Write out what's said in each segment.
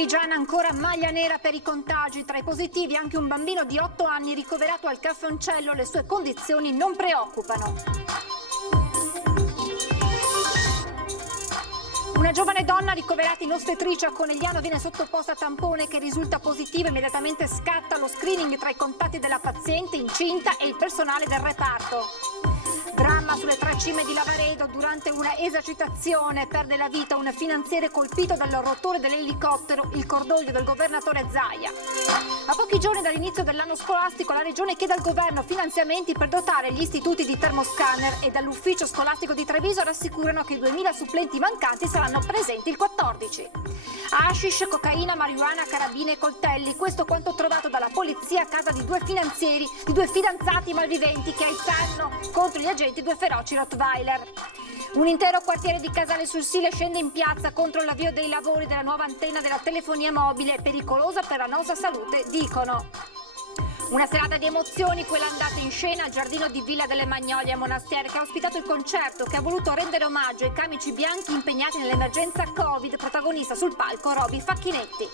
Trevigiana ancora maglia nera per i contagi. Tra i positivi anche un bambino di 8 anni ricoverato al Caffoncello. Le sue condizioni non preoccupano. Una giovane donna ricoverata in ostetricia a Conegliano viene sottoposta a tampone che risulta positivo. Immediatamente scatta lo screening tra i contatti della paziente incinta e il personale del reparto. Dramma sulle 3 cime di Lavaredo. Durante una esercitazione perde la vita un finanziere colpito dal rotore dell'elicottero. Il cordoglio del governatore Zaia. A pochi giorni dall'inizio dell'anno scolastico la Regione chiede al governo finanziamenti per dotare gli istituti di termoscanner e dall'ufficio scolastico di Treviso rassicurano che i 2000 supplenti mancanti saranno presenti il 14. Hashish, cocaina, marijuana, carabine e coltelli. Questo quanto trovato dalla polizia a casa di 2 fidanzati malviventi che aizzano contro gli agenti 2 feroci Rottweiler. Un intero quartiere di Casale sul Sile scende in piazza contro l'avvio dei lavori della nuova antenna della telefonia mobile, pericolosa per la nostra salute, dicono. Una serata di emozioni, quella andata in scena al giardino di Villa delle Magnolie a Monastere, che ha ospitato il concerto, che ha voluto rendere omaggio ai camici bianchi impegnati nell'emergenza Covid, protagonista sul palco Roby Facchinetti.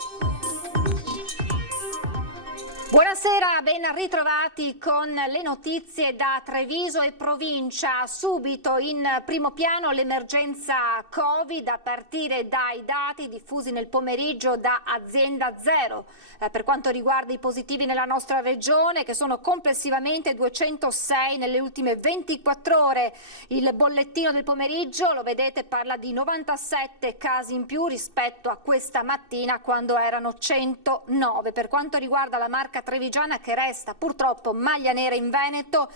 Buonasera, ben ritrovati con le notizie da Treviso e provincia. Subito in primo piano l'emergenza Covid a partire dai dati diffusi nel pomeriggio da Azienda Zero. Per quanto riguarda i positivi nella nostra regione, che sono complessivamente 206 nelle ultime 24 ore. Il bollettino del pomeriggio, lo vedete, parla di 97 casi in più rispetto a questa mattina quando erano 109. Per quanto riguarda la Marca Trevigiana, che resta purtroppo maglia nera in Veneto,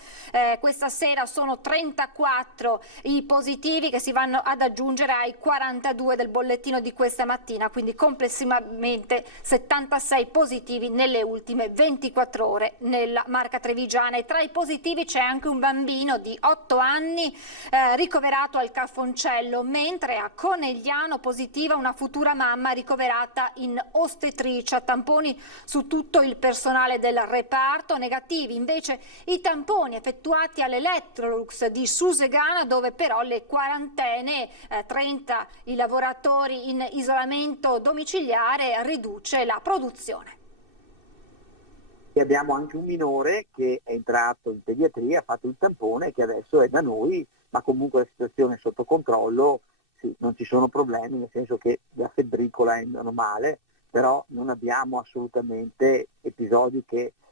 questa sera sono 34 i positivi che si vanno ad aggiungere ai 42 del bollettino di questa mattina, quindi complessivamente 76 positivi nelle ultime 24 ore nella Marca Trevigiana. E tra i positivi c'è anche un bambino di 8 anni ricoverato al Caffoncello, mentre a Conegliano positiva una futura mamma ricoverata in ostetricia. Tamponi su tutto il personale del reparto, negativi invece i tamponi effettuati all'Electrolux di Susegana, dove però le quarantene, 30 i lavoratori in isolamento domiciliare, riduce la produzione. E abbiamo anche un minore che è entrato in pediatria, ha fatto il tampone, che adesso è da noi, ma comunque la situazione è sotto controllo, sì, non ci sono problemi, nel senso che la febbricola è normale, però non abbiamo assolutamente episodi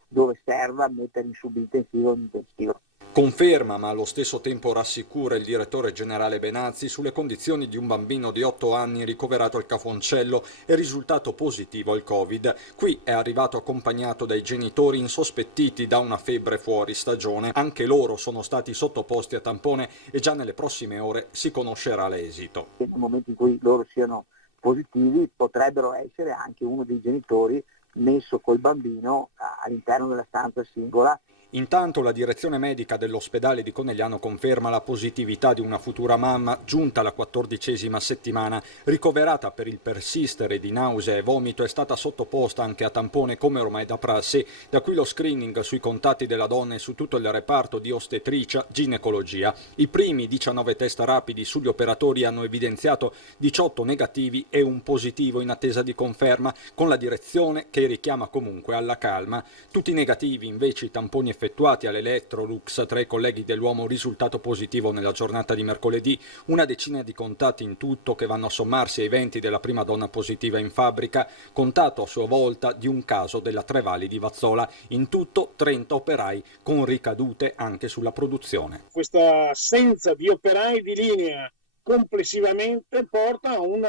dove serva mettere in subintensivo o in intensivo. Conferma, ma allo stesso tempo rassicura il direttore generale Benazzi sulle condizioni di un bambino di 8 anni ricoverato al Caffoncello e risultato positivo al Covid. Qui è arrivato accompagnato dai genitori insospettiti da una febbre fuori stagione. Anche loro sono stati sottoposti a tampone e già nelle prossime ore si conoscerà l'esito. Nel momento in cui loro siano positivi potrebbero essere anche uno dei genitori messo col bambino all'interno della stanza singola. Intanto la direzione medica dell'ospedale di Conegliano conferma la positività di una futura mamma giunta alla 14ª settimana. Ricoverata per il persistere di nausea e vomito, è stata sottoposta anche a tampone come ormai da prassi. Da qui lo screening sui contatti della donna e su tutto il reparto di ostetricia ginecologia. I primi 19 test rapidi sugli operatori hanno evidenziato 18 negativi e un positivo in attesa di conferma, con la direzione che richiama comunque alla calma. Tutti negativi invece i tamponi effettuati all'Electrolux tra i colleghi dell'uomo, risultato positivo nella giornata di mercoledì, una decina di contatti in tutto che vanno a sommarsi ai 20 della prima donna positiva in fabbrica, contato a sua volta di un caso della Trevali di Vazzola. In tutto 30 operai con ricadute anche sulla produzione. Questa assenza di operai di linea complessivamente porta a un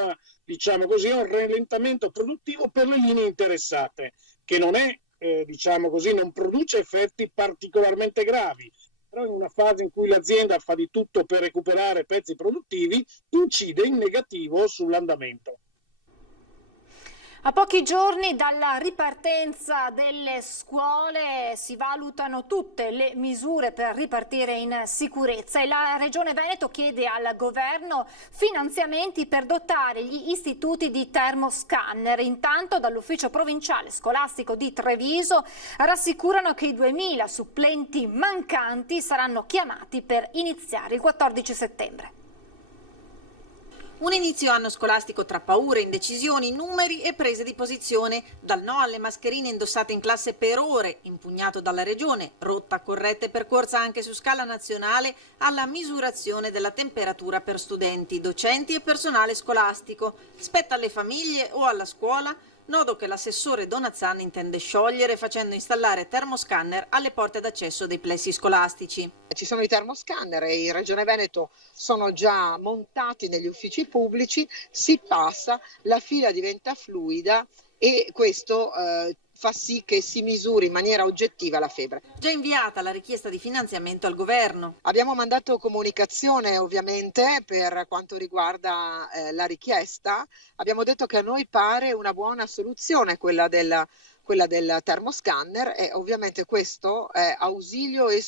rallentamento produttivo per le linee interessate, che non è non produce effetti particolarmente gravi, però in una fase in cui l'azienda fa di tutto per recuperare pezzi produttivi, incide in negativo sull'andamento. A pochi giorni dalla ripartenza delle scuole si valutano tutte le misure per ripartire in sicurezza e la Regione Veneto chiede al governo finanziamenti per dotare gli istituti di termoscanner. Intanto dall'ufficio provinciale scolastico di Treviso rassicurano che i 2000 supplenti mancanti saranno chiamati per iniziare il 14 settembre. Un inizio anno scolastico tra paure, indecisioni, numeri e prese di posizione. Dal no alle mascherine indossate in classe per ore, impugnato dalla Regione, rotta corretta e percorsa anche su scala nazionale, alla misurazione della temperatura per studenti, docenti e personale scolastico. Spetta alle famiglie o alla scuola? Nodo che l'assessore Donazzan intende sciogliere facendo installare termoscanner alle porte d'accesso dei plessi scolastici. Ci sono i termoscanner e in Regione Veneto sono già montati negli uffici pubblici, si passa, la fila diventa fluida e questo fa sì che si misuri in maniera oggettiva la febbre. Già inviata la richiesta di finanziamento al governo. Abbiamo mandato comunicazione ovviamente per quanto riguarda la richiesta. Abbiamo detto che a noi pare una buona soluzione quella del termoscanner e ovviamente questo ausilio e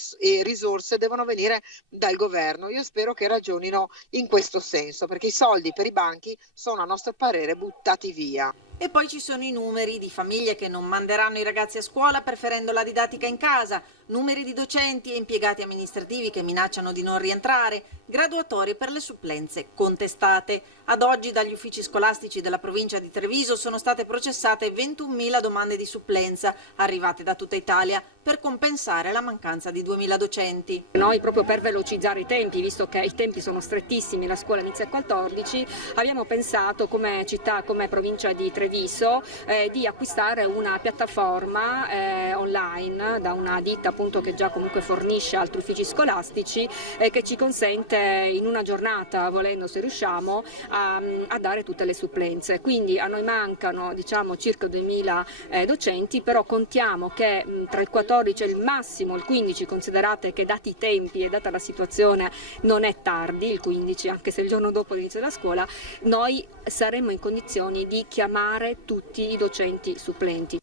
risorse devono venire dal governo. Io spero che ragionino in questo senso perché i soldi per i banchi sono a nostro parere buttati via. E poi ci sono i numeri di famiglie che non manderanno i ragazzi a scuola preferendo la didattica in casa, numeri di docenti e impiegati amministrativi che minacciano di non rientrare, graduatorie per le supplenze contestate. Ad oggi dagli uffici scolastici della provincia di Treviso sono state processate 21.000 domande di supplenza arrivate da tutta Italia per compensare la mancanza di 2.000 docenti. Noi proprio per velocizzare i tempi, visto che i tempi sono strettissimi, la scuola inizia alle 14, abbiamo pensato come città, come provincia di Treviso, di acquistare una piattaforma online da una ditta appunto che già comunque fornisce altri uffici scolastici che ci consente in una giornata, volendo se riusciamo, a dare tutte le supplenze. Quindi a noi mancano circa 2.000 docenti, però contiamo che tra il 14 e il massimo il 15, considerate che dati i tempi e data la situazione non è tardi, il 15 anche se il giorno dopo l'inizio della scuola, noi saremmo in condizioni di chiamare tutti i docenti supplenti.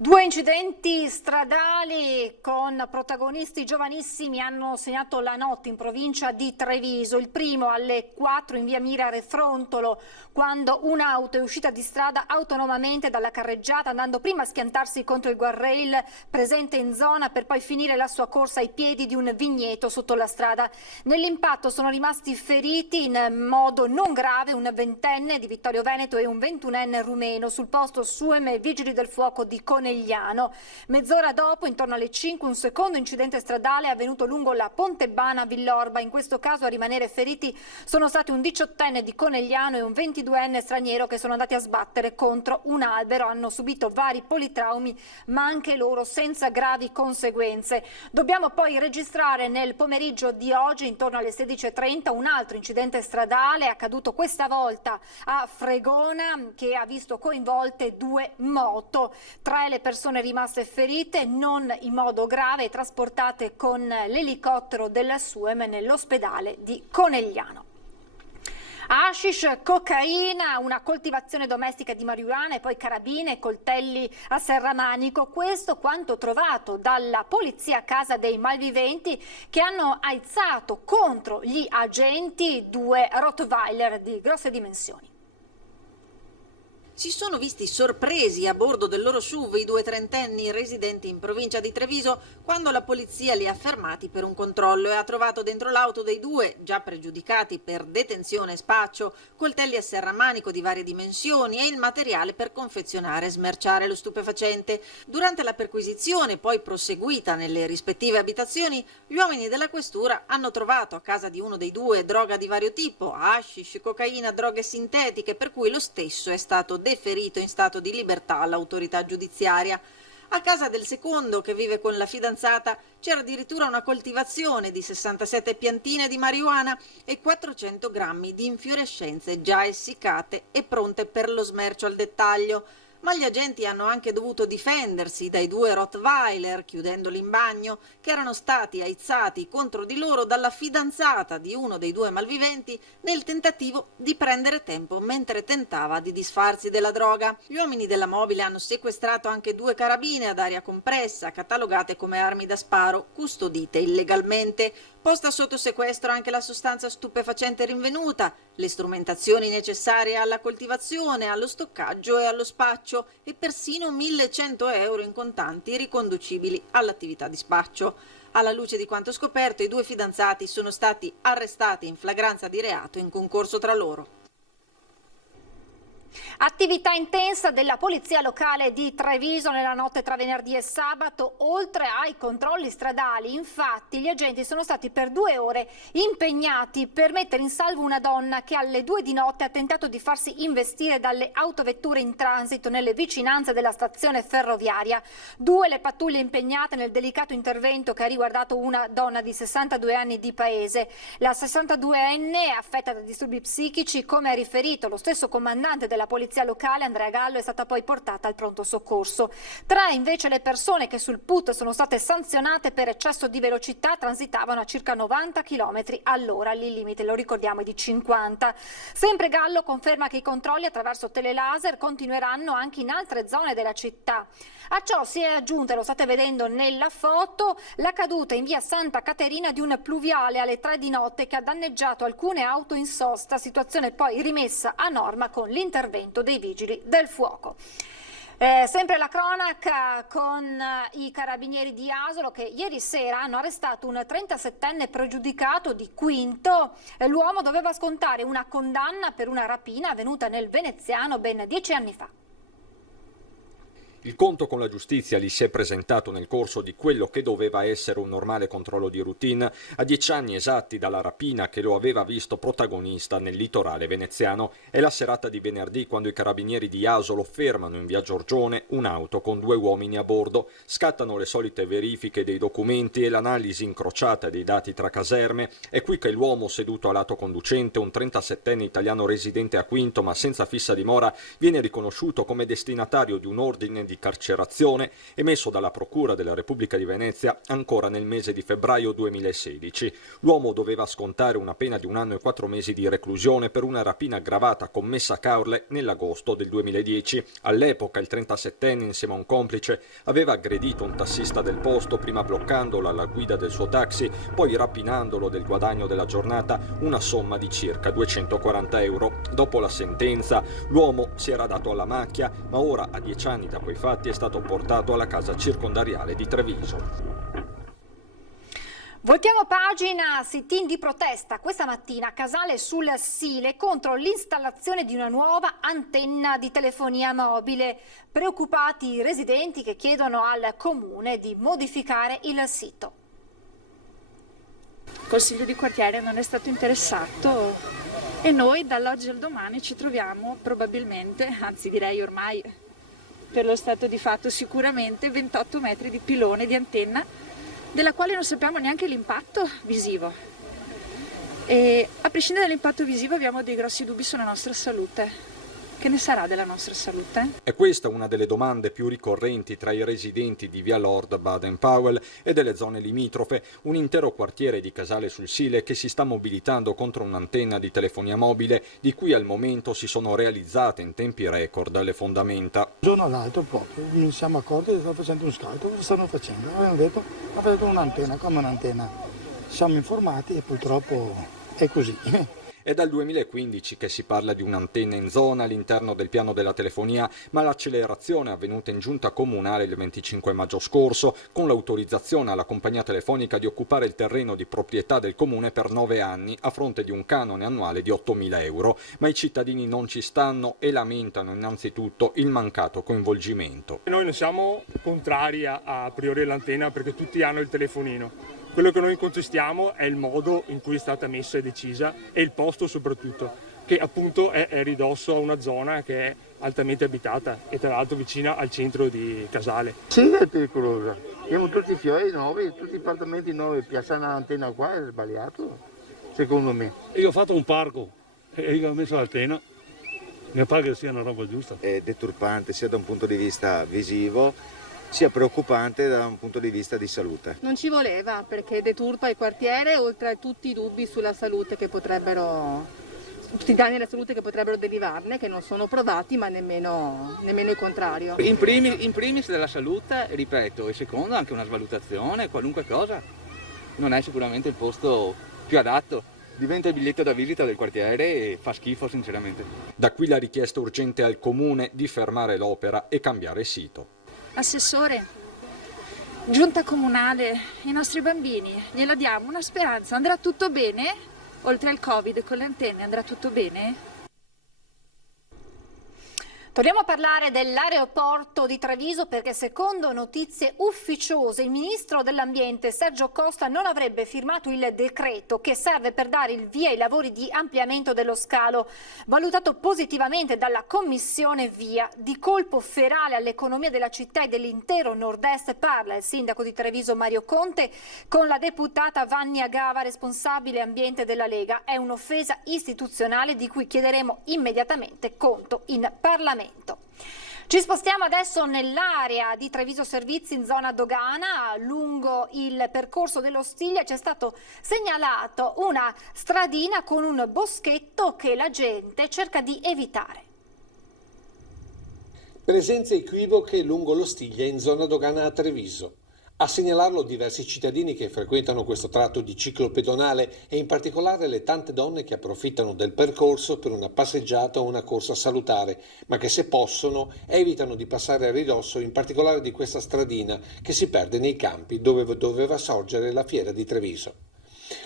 2 incidenti stradali con protagonisti giovanissimi hanno segnato la notte in provincia di Treviso. Il primo alle 4 in via Mira Refrontolo, quando un'auto è uscita di strada autonomamente dalla carreggiata, andando prima a schiantarsi contro il guardrail presente in zona per poi finire la sua corsa ai piedi di un vigneto sotto la strada. Nell'impatto sono rimasti feriti in modo non grave un 20enne di Vittorio Veneto e un 21enne rumeno. Sul posto SUEM e Vigili del Fuoco di Conegliano. Mezz'ora dopo, intorno alle 5, un secondo incidente stradale è avvenuto lungo la Pontebana Villorba. In questo caso a rimanere feriti sono stati un 18enne di Conegliano e un 22enne straniero che sono andati a sbattere contro un albero. Hanno subito vari politraumi, ma anche loro senza gravi conseguenze. Dobbiamo poi registrare nel pomeriggio di oggi, intorno alle 16:30, un altro incidente stradale accaduto questa volta a Fregona, che ha visto coinvolte 2 moto. 3 le persone rimaste ferite, non in modo grave, trasportate con l'elicottero della SUEM nell'ospedale di Conegliano. Hashish, cocaina, una coltivazione domestica di marijuana e poi carabine e coltelli a serramanico. Questo quanto trovato dalla polizia a casa dei malviventi, che hanno aizzato contro gli agenti 2 Rottweiler di grosse dimensioni. Si sono visti sorpresi a bordo del loro SUV i 2 trentenni residenti in provincia di Treviso quando la polizia li ha fermati per un controllo e ha trovato dentro l'auto dei 2, già pregiudicati per detenzione e spaccio, coltelli a serramanico di varie dimensioni e il materiale per confezionare e smerciare lo stupefacente. Durante la perquisizione, poi proseguita nelle rispettive abitazioni, gli uomini della questura hanno trovato a casa di uno dei 2 droga di vario tipo, hashish, cocaina, droghe sintetiche, per cui lo stesso è stato deferito in stato di libertà all'autorità giudiziaria. A casa del secondo, che vive con la fidanzata, c'era addirittura una coltivazione di 67 piantine di marijuana e 400 grammi di infiorescenze già essiccate e pronte per lo smercio al dettaglio. Ma gli agenti hanno anche dovuto difendersi dai 2 Rottweiler, chiudendoli in bagno, che erano stati aizzati contro di loro dalla fidanzata di uno dei 2 malviventi nel tentativo di prendere tempo mentre tentava di disfarsi della droga. Gli uomini della mobile hanno sequestrato anche 2 carabine ad aria compressa, catalogate come armi da sparo, custodite illegalmente. Posta sotto sequestro anche la sostanza stupefacente rinvenuta, le strumentazioni necessarie alla coltivazione, allo stoccaggio e allo spaccio e persino 1.100 euro in contanti riconducibili all'attività di spaccio. Alla luce di quanto scoperto, i 2 fidanzati sono stati arrestati in flagranza di reato in concorso tra loro. Attività intensa della polizia locale di Treviso nella notte tra venerdì e sabato. Oltre ai controlli stradali, infatti, gli agenti sono stati per 2 ore impegnati per mettere in salvo una donna che alle 2 di notte ha tentato di farsi investire dalle autovetture in transito nelle vicinanze della stazione ferroviaria. 2 le pattuglie impegnate nel delicato intervento che ha riguardato una donna di 62 anni di paese. La 62enne è affetta da disturbi psichici, come ha riferito lo stesso comandante della polizia locale Andrea Gallo, è stata poi portata al pronto soccorso. 3 invece le persone che sul PUT sono state sanzionate per eccesso di velocità, transitavano a circa 90 km all'ora, il limite, lo ricordiamo, è di 50. Sempre Gallo conferma che i controlli attraverso telelaser continueranno anche in altre zone della città. A ciò si è aggiunta, lo state vedendo nella foto, la caduta in via Santa Caterina di un pluviale alle 3 di notte che ha danneggiato alcune auto in sosta, situazione poi rimessa a norma con l'intervento dei vigili del fuoco. Sempre la cronaca con i carabinieri di Asolo che ieri sera hanno arrestato un 37enne pregiudicato di Quinto. L'uomo doveva scontare una condanna per una rapina avvenuta nel Veneziano ben 10 anni fa. Il conto con la giustizia gli si è presentato nel corso di quello che doveva essere un normale controllo di routine a 10 anni esatti dalla rapina che lo aveva visto protagonista nel litorale veneziano. È la serata di venerdì quando i carabinieri di Asolo fermano in via Giorgione un'auto con 2 uomini a bordo. Scattano le solite verifiche dei documenti e l'analisi incrociata dei dati tra caserme. È qui che l'uomo seduto a lato conducente, un 37enne italiano residente a Quinto ma senza fissa dimora, viene riconosciuto come destinatario di un ordine di carcerazione emesso dalla Procura della Repubblica di Venezia ancora nel mese di febbraio 2016. L'uomo doveva scontare una pena di 1 anno e 4 mesi di reclusione per una rapina aggravata commessa a Caorle nell'agosto del 2010. All'epoca il 37enne, insieme a un complice, aveva aggredito un tassista del posto, prima bloccandolo alla guida del suo taxi, poi rapinandolo del guadagno della giornata, una somma di circa 240 euro. Dopo la sentenza l'uomo si era dato alla macchia, ma ora, a 10 anni da quei fatti, è stato portato alla casa circondariale di Treviso. Voltiamo pagina, sit-in di protesta questa mattina a Casale sul Sile contro l'installazione di una nuova antenna di telefonia mobile. Preoccupati i residenti che chiedono al comune di modificare il sito. Il Consiglio di quartiere non è stato interessato e noi dall'oggi al domani ci troviamo probabilmente, anzi direi ormai per lo stato di fatto sicuramente, 28 metri di pilone di antenna della quale non sappiamo neanche l'impatto visivo. E a prescindere dall'impatto visivo abbiamo dei grossi dubbi sulla nostra salute. Che ne sarà della nostra salute? È questa una delle domande più ricorrenti tra i residenti di via Lord Baden-Powell e delle zone limitrofe, un intero quartiere di Casale sul Sile che si sta mobilitando contro un'antenna di telefonia mobile di cui al momento si sono realizzate in tempi record le fondamenta. Un giorno all'altro proprio mi siamo accorti che stavano facendo un scout. Cosa stanno facendo? Avevano detto ha fatto un'antenna, come un'antenna. Ci siamo informati e purtroppo è così. È dal 2015 che si parla di un'antenna in zona all'interno del piano della telefonia, ma l'accelerazione è avvenuta in giunta comunale il 25 maggio scorso, con l'autorizzazione alla compagnia telefonica di occupare il terreno di proprietà del comune per 9 anni, a fronte di un canone annuale di 8.000 euro. Ma i cittadini non ci stanno e lamentano innanzitutto il mancato coinvolgimento. Noi non siamo contrari a priori all'antenna perché tutti hanno il telefonino. Quello che noi contestiamo è il modo in cui è stata messa e decisa e il posto soprattutto, che appunto è ridosso a una zona che è altamente abitata e tra l'altro vicina al centro di Casale. Sì, è pericolosa. Abbiamo tutti i fiori nuovi, tutti i appartamenti nuovi, piazzare un'antenna qua è sbagliato, secondo me. Io ho fatto un parco e io ho messo l'antenna, mi pare che sia una roba giusta. È deturpante sia da un punto di vista visivo, sia preoccupante da un punto di vista di salute. Non ci voleva perché deturpa il quartiere oltre a tutti i dubbi sulla salute che potrebbero, tutti i danni alla salute che potrebbero derivarne, che non sono provati ma nemmeno il contrario. In primis della salute, ripeto, e secondo anche una svalutazione, qualunque cosa, non è sicuramente il posto più adatto. Diventa il biglietto da visita del quartiere e fa schifo sinceramente. Da qui la richiesta urgente al comune di fermare l'opera e cambiare sito. Assessore, Giunta comunale, i nostri bambini, gliela diamo una speranza, andrà tutto bene? Oltre al Covid con le antenne andrà tutto bene? Torniamo a parlare dell'aeroporto di Treviso perché secondo notizie ufficiose il ministro dell'ambiente Sergio Costa non avrebbe firmato il decreto che serve per dare il via ai lavori di ampliamento dello scalo, valutato positivamente dalla commissione VIA. Di colpo ferale all'economia della città e dell'intero nord-est parla il sindaco di Treviso Mario Conte con la deputata Vanni Agava, responsabile ambiente della Lega. È un'offesa istituzionale di cui chiederemo immediatamente conto in Parlamento. Ci spostiamo adesso nell'area di Treviso Servizi in zona dogana. Lungo il percorso dello Stiglia c'è stato segnalato una stradina con un boschetto che la gente cerca di evitare. Presenze equivoche lungo lo Stiglia in zona dogana a Treviso. A segnalarlo diversi cittadini che frequentano questo tratto di ciclo pedonale e in particolare le tante donne che approfittano del percorso per una passeggiata o una corsa salutare, ma che se possono evitano di passare a ridosso in particolare di questa stradina che si perde nei campi dove doveva sorgere la fiera di Treviso.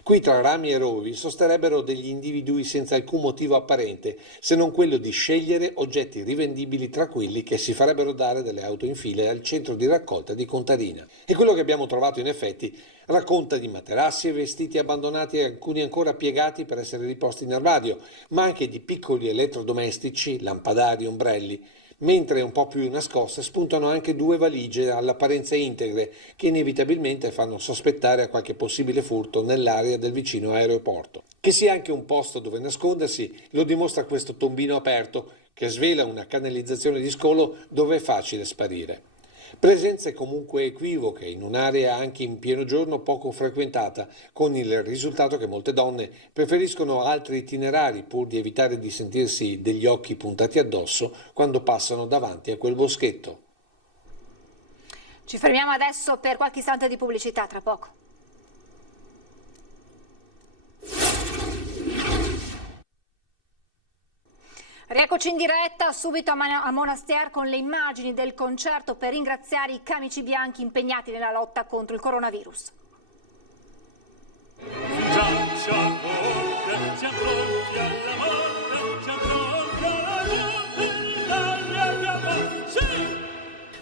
Qui tra rami e rovi sosterrebbero degli individui senza alcun motivo apparente, se non quello di scegliere oggetti rivendibili tra quelli che si farebbero dare delle auto in fila al centro di raccolta di Contadina. E quello che abbiamo trovato in effetti racconta di materassi e vestiti abbandonati e alcuni ancora piegati per essere riposti in armadio, ma anche di piccoli elettrodomestici, lampadari, ombrelli. Mentre un po' più nascoste spuntano anche 2 valigie all'apparenza integre che inevitabilmente fanno sospettare a qualche possibile furto nell'area del vicino aeroporto. Che sia anche un posto dove nascondersi lo dimostra questo tombino aperto che svela una canalizzazione di scolo dove è facile sparire. Presenze comunque equivoche in un'area anche in pieno giorno poco frequentata, con il risultato che molte donne preferiscono altri itinerari pur di evitare di sentirsi degli occhi puntati addosso quando passano davanti a quel boschetto. Ci fermiamo adesso per qualche istante di pubblicità, tra poco. Rieccoci in diretta, subito a Monastier con le immagini del concerto per ringraziare i camici bianchi impegnati nella lotta contro il coronavirus.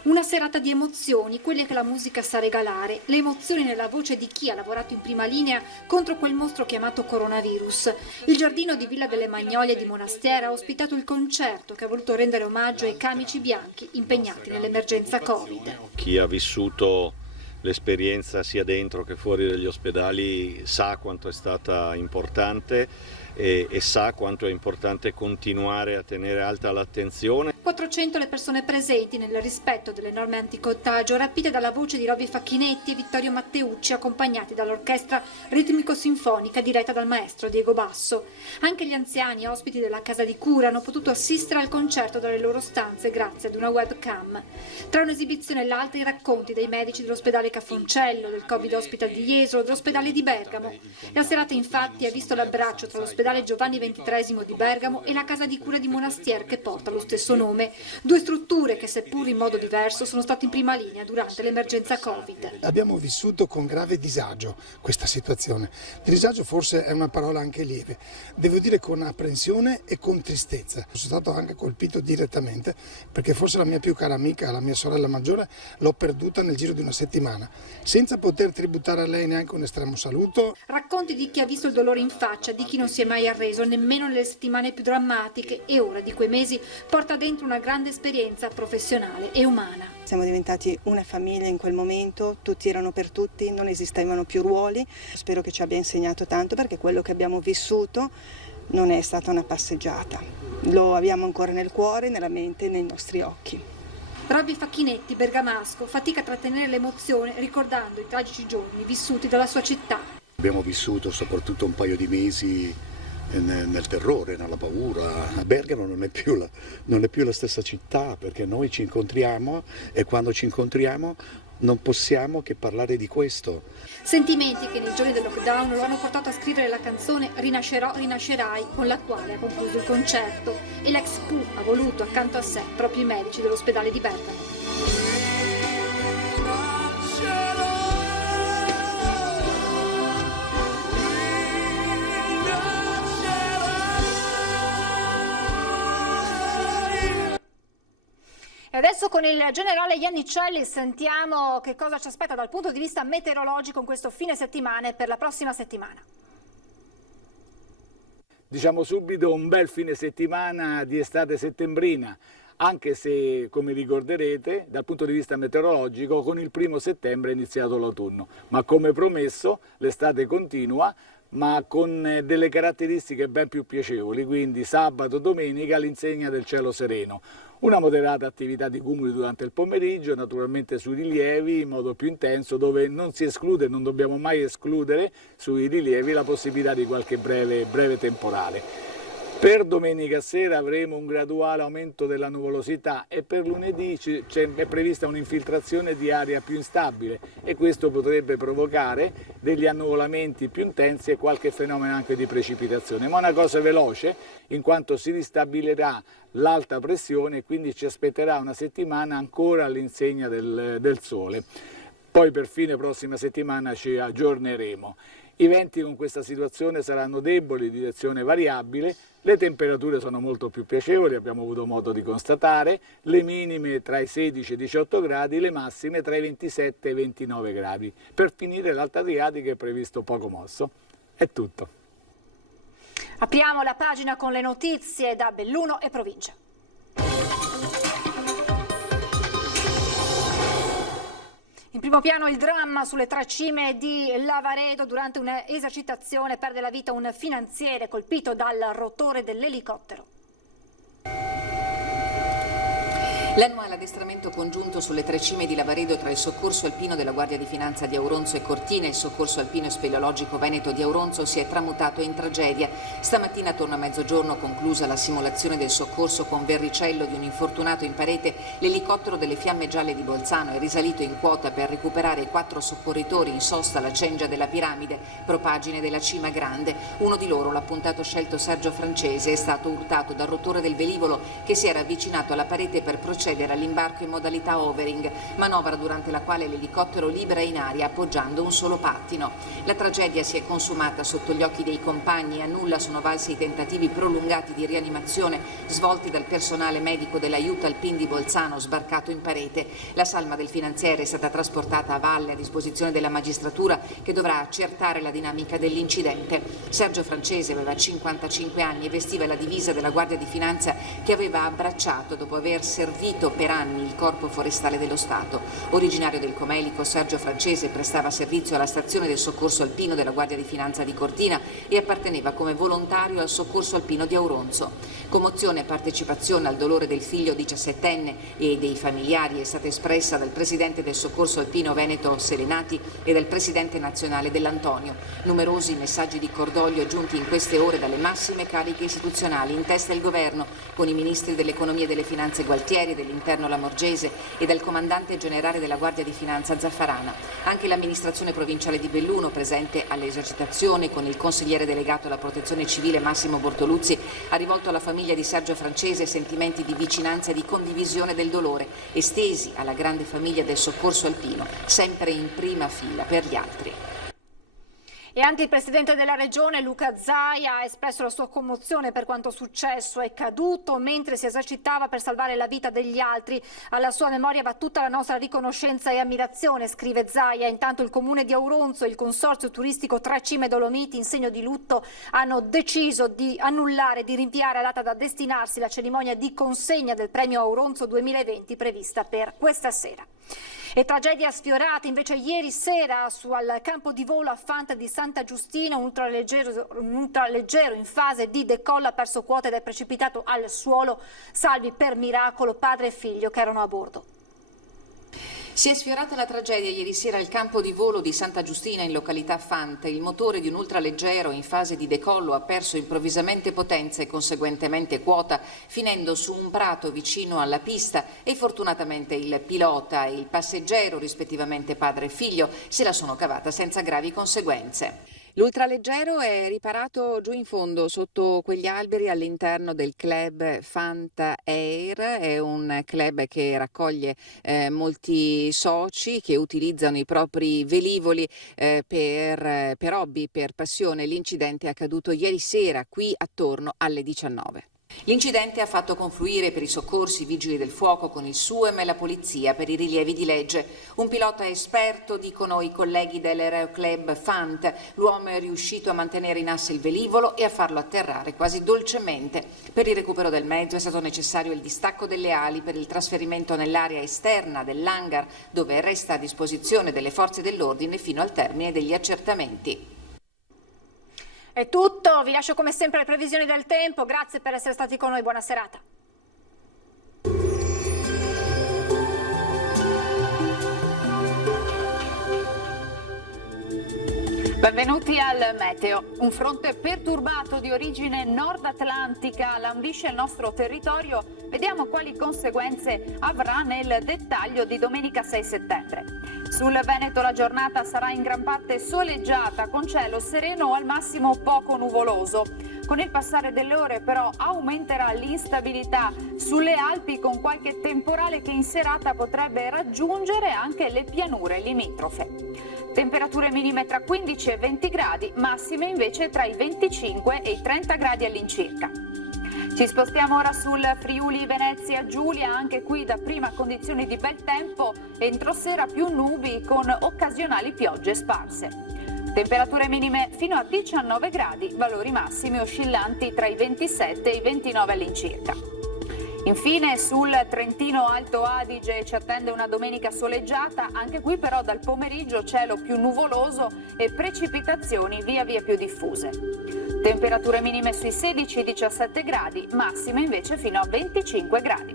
Una serata di emozioni, quelle che la musica sa regalare, le emozioni nella voce di chi ha lavorato in prima linea contro quel mostro chiamato coronavirus. Il giardino di Villa delle Magnolie di Monastier ha ospitato il concerto che ha voluto rendere omaggio ai camici bianchi impegnati nell'emergenza Covid. Chi ha vissuto l'esperienza sia dentro che fuori dagli ospedali sa quanto è stata importante e sa quanto è importante continuare a tenere alta l'attenzione. 400 le persone presenti nel rispetto delle norme anticontagio, rapite dalla voce di Robby Facchinetti e Vittorio Matteucci, accompagnati dall'orchestra ritmico-sinfonica diretta dal maestro Diego Basso. Anche gli anziani ospiti della casa di cura hanno potuto assistere al concerto dalle loro stanze grazie ad una webcam. Tra un'esibizione e l'altra i racconti dei medici dell'ospedale Cafoncello, del Covid Hospital di Jesolo, dell'ospedale di Bergamo. La serata infatti ha visto l'abbraccio tra l'ospedale Giovanni XXIII di Bergamo e la casa di cura di Monastier che porta lo stesso nome, 2 strutture che seppur in modo diverso sono state in prima linea durante l'emergenza Covid. Abbiamo vissuto con grave disagio questa situazione. Disagio forse è una parola anche lieve, devo dire con apprensione e con tristezza. Sono stato anche colpito direttamente perché forse la mia più cara amica, la mia sorella maggiore, l'ho perduta nel giro di una settimana, senza poter tributare a lei neanche un estremo saluto. Racconti di chi ha visto il dolore in faccia, di chi non si è mai arreso nemmeno nelle settimane più drammatiche e ora di quei mesi porta dentro una grande esperienza professionale e umana. Siamo diventati una famiglia in quel momento, tutti erano per tutti, non esistevano più ruoli. Spero che ci abbia insegnato tanto perché quello che abbiamo vissuto non è stata una passeggiata. Lo abbiamo ancora nel cuore, nella mente e nei nostri occhi. Robby Facchinetti, bergamasco, fatica a trattenere l'emozione ricordando i tragici giorni vissuti dalla sua città. Abbiamo vissuto soprattutto un paio di mesi nel terrore, nella paura. Bergamo non è più la stessa città perché noi ci incontriamo e quando ci incontriamo non possiamo che parlare di questo. Sentimenti che nei giorni del lockdown lo hanno portato a scrivere la canzone Rinascerò, rinascerai, con la quale ha concluso il concerto e l'ex Pooh ha voluto accanto a sé proprio i medici dell'ospedale di Bergamo. E adesso con il generale Iannicelli sentiamo che cosa ci aspetta dal punto di vista meteorologico in questo fine settimana e per la prossima settimana. Diciamo subito un bel fine settimana di estate settembrina, anche se, come ricorderete, dal punto di vista meteorologico con il 1° settembre è iniziato l'autunno, ma come promesso l'estate continua, ma con delle caratteristiche ben più piacevoli, quindi sabato, domenica all'insegna del cielo sereno. Una moderata attività di cumuli durante il pomeriggio, naturalmente sui rilievi in modo più intenso, dove non si esclude, non dobbiamo mai escludere sui rilievi la possibilità di qualche breve temporale. Per domenica sera avremo un graduale aumento della nuvolosità e per lunedì è prevista un'infiltrazione di aria più instabile e questo potrebbe provocare degli annuvolamenti più intensi e qualche fenomeno anche di precipitazione, ma una cosa veloce in quanto si ristabilirà l'alta pressione e quindi ci aspetterà una settimana ancora all'insegna del sole. Poi per fine prossima settimana ci aggiorneremo. I venti con questa situazione saranno deboli, di direzione variabile, le temperature sono molto più piacevoli, abbiamo avuto modo di constatare, le minime tra i 16 e i 18 gradi, le massime tra i 27 e i 29 gradi. Per finire l'Alta Adriatica è previsto poco mosso. È tutto. Apriamo la pagina con le notizie da Belluno e provincia. In primo piano il dramma sulle 3 cime di Lavaredo. Durante un'esercitazione perde la vita un finanziere colpito dal rotore dell'elicottero. L'annuale addestramento congiunto sulle 3 cime di Lavaredo tra il soccorso alpino della Guardia di Finanza di Auronzo e Cortina e il soccorso alpino e speleologico veneto di Auronzo si è tramutato in tragedia. Stamattina attorno a mezzogiorno, conclusa la simulazione del soccorso con verricello di un infortunato in parete, l'elicottero delle Fiamme Gialle di Bolzano è risalito in quota per recuperare i 4 soccorritori in sosta alla cengia della piramide, propagine della cima grande. Uno di loro, l'appuntato scelto Sergio Francese, è stato urtato dal rotore del velivolo che si era avvicinato alla parete per procedere all'imbarco in modalità overing, manovra durante la quale l'elicottero libera in aria appoggiando un solo pattino. La tragedia si è consumata sotto gli occhi dei compagni e a nulla sono valsi i tentativi prolungati di rianimazione svolti dal personale medico dell'Aiuto Alpin di Bolzano sbarcato in parete. La salma del finanziere è stata trasportata a valle a disposizione della magistratura che dovrà accertare la dinamica dell'incidente. Sergio Francese aveva 55 anni e vestiva la divisa della Guardia di Finanza che aveva abbracciato dopo aver servito per anni il Corpo Forestale dello Stato. Originario del Comelico, Sergio Francese prestava servizio alla stazione del soccorso alpino della Guardia di Finanza di Cortina e apparteneva come volontario al soccorso alpino di Auronzo. Commozione e partecipazione al dolore del figlio 17enne e dei familiari è stata espressa dal presidente del soccorso alpino Veneto Selenati e dal presidente nazionale dell'Antonio. Numerosi messaggi di cordoglio giunti in queste ore dalle massime cariche istituzionali, in testa il governo, con i ministri dell'economia e delle finanze Gualtieri, dell'interno Lamorgese e dal comandante generale della Guardia di Finanza Zaffarana. Anche l'amministrazione provinciale di Belluno, presente all'esercitazione con il consigliere delegato alla protezione civile Massimo Bortoluzzi, ha rivolto alla famiglia di Sergio Francese sentimenti di vicinanza e di condivisione del dolore, estesi alla grande famiglia del soccorso alpino, sempre in prima fila per gli altri. E anche il presidente della regione Luca Zaia ha espresso la sua commozione per quanto successo. È caduto mentre si esercitava per salvare la vita degli altri. Alla sua memoria va tutta la nostra riconoscenza e ammirazione, scrive Zaia. Intanto il comune di Auronzo e il consorzio turistico 3 Cime Dolomiti, in segno di lutto, hanno deciso di annullare, di rinviare a data da destinarsi la cerimonia di consegna del premio Auronzo 2020 prevista per questa sera. E tragedia sfiorata invece ieri sera al campo di volo a Fanta di Santa Giustina, un ultraleggero in fase di decollo ha perso quota ed è precipitato al suolo, salvi per miracolo padre e figlio che erano a bordo. Si è sfiorata la tragedia ieri sera al campo di volo di Santa Giustina in località Fanta. Il motore di un ultraleggero in fase di decollo ha perso improvvisamente potenza e conseguentemente quota, finendo su un prato vicino alla pista e fortunatamente il pilota e il passeggero, rispettivamente padre e figlio, se la sono cavata senza gravi conseguenze. L'ultraleggero è riparato giù in fondo sotto quegli alberi all'interno del club Fanta Air. È un club che raccoglie molti soci che utilizzano i propri velivoli per hobby, per passione. L'incidente è accaduto ieri sera qui attorno alle 19. L'incidente ha fatto confluire per i soccorsi i vigili del fuoco con il SUEM e la polizia per i rilievi di legge. Un pilota esperto, dicono i colleghi dell'Aeroclub Fant. L'uomo è riuscito a mantenere in asse il velivolo e a farlo atterrare quasi dolcemente. Per il recupero del mezzo è stato necessario il distacco delle ali per il trasferimento nell'area esterna dell'hangar, dove resta a disposizione delle forze dell'ordine fino al termine degli accertamenti. È tutto, vi lascio come sempre le previsioni del tempo, grazie per essere stati con noi, buona serata. Benvenuti al meteo. Un fronte perturbato di origine nord-atlantica lambisce il nostro territorio. Vediamo quali conseguenze avrà nel dettaglio di domenica 6 settembre. Sul Veneto la giornata sarà in gran parte soleggiata, con cielo sereno o al massimo poco nuvoloso. Con il passare delle ore però aumenterà l'instabilità sulle Alpi, con qualche temporale che in serata potrebbe raggiungere anche le pianure limitrofe. Temperature minime tra 15 e 20 gradi, massime invece tra i 25 e i 30 gradi all'incirca. Ci spostiamo ora sul Friuli Venezia Giulia, anche qui da prima condizioni di bel tempo, entro sera più nubi con occasionali piogge sparse. Temperature minime fino a 19 gradi, valori massimi oscillanti tra i 27 e i 29 all'incirca. Infine sul Trentino Alto Adige ci attende una domenica soleggiata, anche qui però dal pomeriggio cielo più nuvoloso e precipitazioni via via più diffuse. Temperature minime sui 16-17 gradi, massime invece fino a 25 gradi.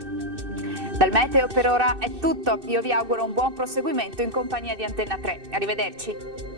Dal meteo per ora è tutto, io vi auguro un buon proseguimento in compagnia di Antenna 3. Arrivederci.